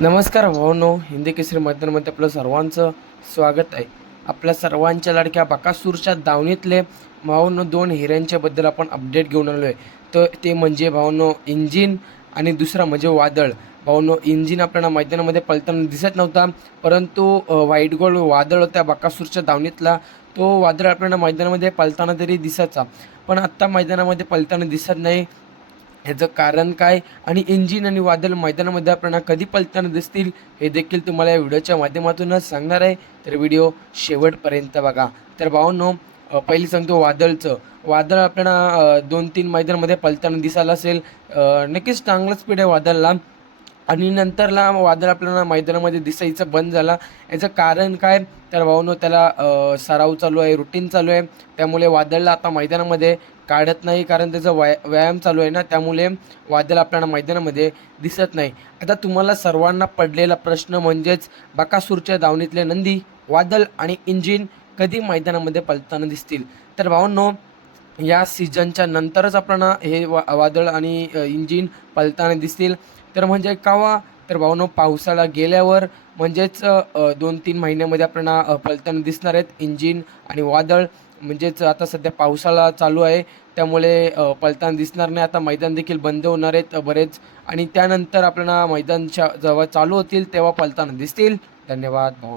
नमस्कार भावांनो, हिंदी केसरी मैदानामध्ये आपलं सर्वांचं स्वागत आहे. आपल्या सर्वांच्या लाडक्या बकासूरच्या दावणीतले भावांनो दोन हिऱ्यांच्या बद्दल आपण अपडेट घेऊन आलो आहे. तर ते म्हणजे भावांनो इंजिन आणि दुसरा म्हणजे वादळ. भावांनो इंजिन आपल्याला मैदानामध्ये पळताना दिसत नव्हता, परंतु व्हाईट गोल्ड वादळ होत्या बकासूरच्या दावणीतला तो वादळ आपल्याला मैदानामध्ये पळताना तरी दिसायचा, पण आत्ता मैदानामध्ये पळताना दिसत नाही. ह्याचं कारण काय आणि इंजिन आणि वादळ मैदानामध्ये आपल्याला कधी पळताना दिसतील हे देखील तुम्हाला या व्हिडिओच्या माध्यमातूनच सांगणार आहे. तर व्हिडिओ शेवटपर्यंत बघा. तर भावांनो, पहिली सांगतो वादळचं. वादळ आपल्याला 2-3 मैदानामध्ये पळताना दिसायला असेल. नक्कीच चांगलं स्पीड आहे वादळला आणि नंतरला वादळ आपल्याला मैदानामध्ये दिसायचं बंद झाला. याचं कारण काय? तर भावांनो त्याला सराव चालू आहे, रुटीन चालू आहे. त्यामुळे वादळला आता मैदानामध्ये काढत नाही, कारण त्याचा व्यायाम चालू आहे ना, त्यामुळे वादळ आपल्याला मैदानामध्ये दिसत नाही. आता तुम्हाला सर्वांना पडलेला प्रश्न म्हणजेच बकासूरच्या दावणीतले नंदी, वादळ आणि इंजिन कधी मैदानामध्ये पळताना दिसतील? तर भावांनो, या सीझनच्या नंतरच आपल्याला हे वादळ आणि इंजिन पळताना दिसतील. तर म्हणजे केव्हा? तर भावांनो, पावसाळा गेल्यावर म्हणजेच 2-3 महिन्यामध्ये आपल्याला पळताना दिसणार आहेत इंजिन आणि वादळ. म्हणजेच आता सध्या पावसाळा चालू आहे, त्यामुळे पळताना दिसणार नाही. आता मैदान देखील बंद होणार आहेत बरेच, आणि त्यानंतर आपल्याला मैदानच्या जेव्हा चालू होतील तेव्हा पळताना दिसतील. धन्यवाद भावांनो.